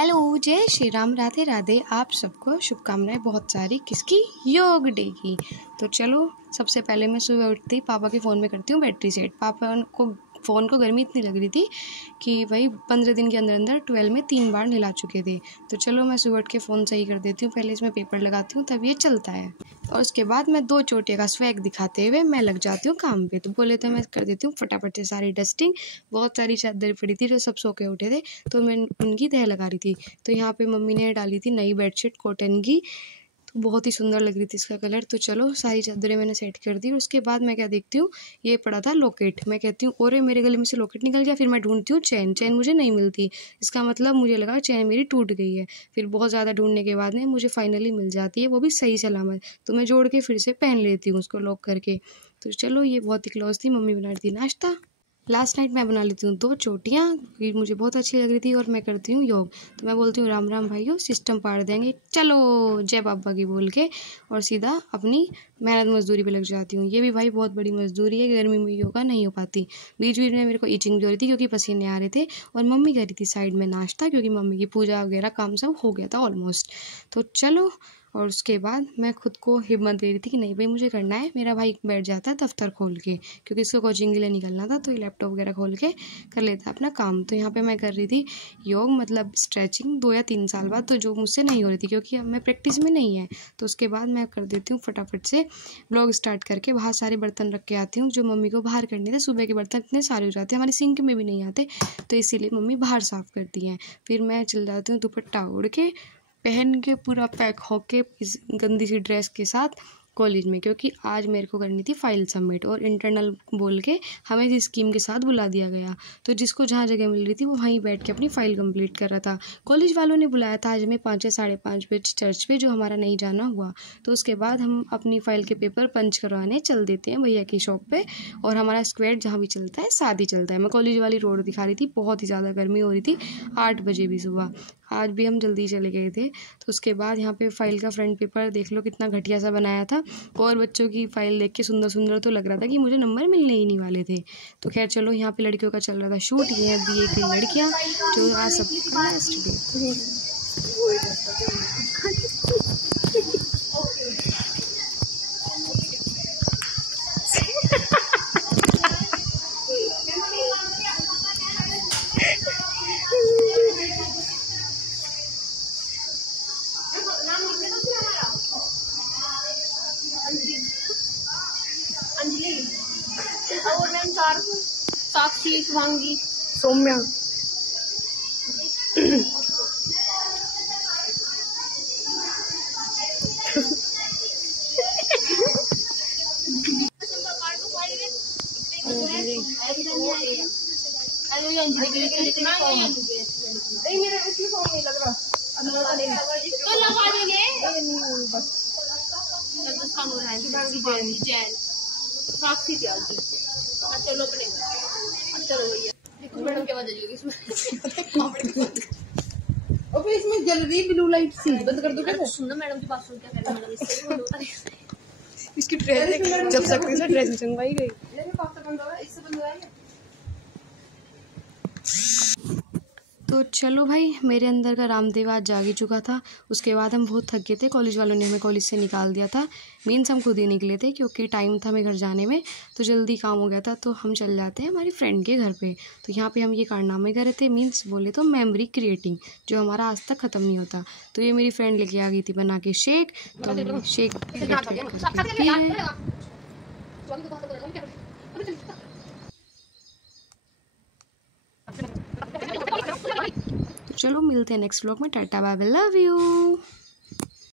Hello, जय श्री राम, राधे राधे। आप सबको शुभकामनाएं बहुत सारी। किसकी? योग डे की। तो चलो, सबसे पहले मैं सुबह उठते ही पापा के फ़ोन में करती हूँ बैटरी सेट। पापा को फ़ोन को गर्मी इतनी लग रही थी कि भाई 15 दिन के अंदर अंदर 12 में 3 बार नहला चुके थे। तो चलो मैं सुबह उठ के फ़ोन सही कर देती हूँ, पहले इसमें पेपर लगाती हूँ तब ये चलता है। और उसके बाद मैं 2 चोटियों का स्वैग दिखाते हुए मैं लग जाती हूँ काम पे। तो बोले तो मैं कर देती हूँ फटाफट से सारी डस्टिंग। बहुत सारी चादर पड़ी थी, जो सब सो के उठे थे, तो मैं उनकी तह लगा रही थी। तो यहाँ पे मम्मी ने डाली थी नई बेडशीट कॉटन की, तो बहुत ही सुंदर लग रही थी इसका कलर। तो चलो सारी चादरें मैंने सेट कर दी। उसके बाद मैं क्या देखती हूँ, ये पड़ा था लॉकेट। मैं कहती हूँ अरे मेरे गले में से लॉकेट निकल गया। फिर मैं ढूंढती हूँ चैन मुझे नहीं मिलती। इसका मतलब मुझे लगा चैन मेरी टूट गई है। फिर बहुत ज़्यादा ढूंढने के बाद में मुझे फाइनली मिल जाती है, वो भी सही सलामत। तो मैं जोड़ के फिर से पहन लेती हूँ उसको लॉक करके। तो चलो, ये बहुत ही क्लोज थी। मम्मी बना रही थी नाश्ता। लास्ट नाइट मैं बना लेती हूँ 2 चोटियाँ, क्योंकि मुझे बहुत अच्छी लग रही थी। और मैं करती हूँ योग। तो मैं बोलती हूँ राम राम भाइयों, सिस्टम पाड़ देंगे, चलो जय बाबा की बोल के, और सीधा अपनी मेहनत मजदूरी पे लग जाती हूँ। ये भी भाई बहुत बड़ी मजदूरी है, गर्मी में योगा नहीं हो पाती। बीच बीच में मेरे को ईचिंग भी हो रही थी क्योंकि पसीने आ रहे थे। और मम्मी कर रही थी साइड में नाश्ता, क्योंकि मम्मी की पूजा वगैरह काम सब हो गया था ऑलमोस्ट। तो चलो, और उसके बाद मैं खुद को हिम्मत दे रही थी कि नहीं भाई मुझे करना है। मेरा भाई बैठ जाता है दफ्तर खोल के, क्योंकि इसको कोचिंग के लिए निकलना था, तो ये लैपटॉप वगैरह खोल के कर लेता अपना काम। तो यहाँ पे मैं कर रही थी योग, मतलब स्ट्रेचिंग 2 या 3 साल बाद, तो जो मुझसे नहीं हो रही थी क्योंकि अब मैं प्रैक्टिस में नहीं है। तो उसके बाद मैं कर देती हूँ फटाफट से ब्लॉग स्टार्ट करके। बाहर सारे बर्तन रख के आती हूँ जो मम्मी को बाहर करने थे। सुबह के बर्तन इतने सारे हो जाते हैं, हमारी सिंक में भी नहीं आते, तो इसीलिए मम्मी बाहर साफ़ करती हैं। फिर मैं चल जाती हूँ दुपट्टा ओढ़ के, पहन के पूरा पैक होके इस गंदी सी ड्रेस के साथ कॉलेज में, क्योंकि आज मेरे को करनी थी फाइल सबमिट। और इंटरनल बोल के हमें इस स्कीम के साथ बुला दिया गया। तो जिसको जहाँ जगह मिल रही थी वो वहीं बैठ के अपनी फ़ाइल कंप्लीट कर रहा था। कॉलेज वालों ने बुलाया था आज हमें 5 या 5:30 बजे चर्च पे, जो हमारा नहीं जाना हुआ। तो उसके बाद हम अपनी फ़ाइल के पेपर पंच करवाने चल देते हैं भैया की शॉप पे। और हमारा स्क्वाड जहाँ भी चलता है साथ ही चलता है। मैं कॉलेज वाली रोड दिखा रही थी, बहुत ही ज़्यादा गर्मी हो रही थी, 8 बजे भी सुबह। आज भी हम जल्दी चले गए थे। तो उसके बाद यहाँ पे फ़ाइल का फ्रंट पेपर देख लो कितना घटिया सा बनाया था। और बच्चों की फ़ाइल देख के सुंदर सुंदर तो लग रहा था कि मुझे नंबर मिलने ही नहीं वाले थे। तो खैर चलो, यहाँ पे लड़कियों का चल रहा था शूट। ये है BA की लड़कियाँ, जो आज सबका लास्ट डे। अंजलि और मैं साक्षी, शुभांगी, सौम्या। साक्षी त्यागी। चलो अपने चलो भैया मैडम क्या वजह अबे इसमें जल रही ब्लू लाइट सी, बंद कर दो क्या? सुनो मैडम की बात सुन, क्या कर मैडम इससे इसकी ड्रेस जब सकते से ड्रेस चंगवाई गई। इससे बंद हो रहा है। तो चलो भाई, मेरे अंदर का रामदेव आज जाग ही चुका था। उसके बाद हम बहुत थक गए थे, कॉलेज वालों ने हमें कॉलेज से निकाल दिया था। मीन्स हम खुद ही निकले थे क्योंकि टाइम था हमें घर जाने में, तो जल्दी काम हो गया था। तो हम चल जाते हैं हमारी फ्रेंड के घर पे। तो यहाँ पे हम ये कारनामे कर रहे थे, मीन्स बोले तो मेमोरी क्रिएटिंग, जो हमारा आज तक ख़त्म नहीं होता। तो ये मेरी फ्रेंड लेके आ गई थी बना के शेक। तो शेक चलो मिलते हैं नेक्स्ट व्लॉग में। Tata bye bye, love you.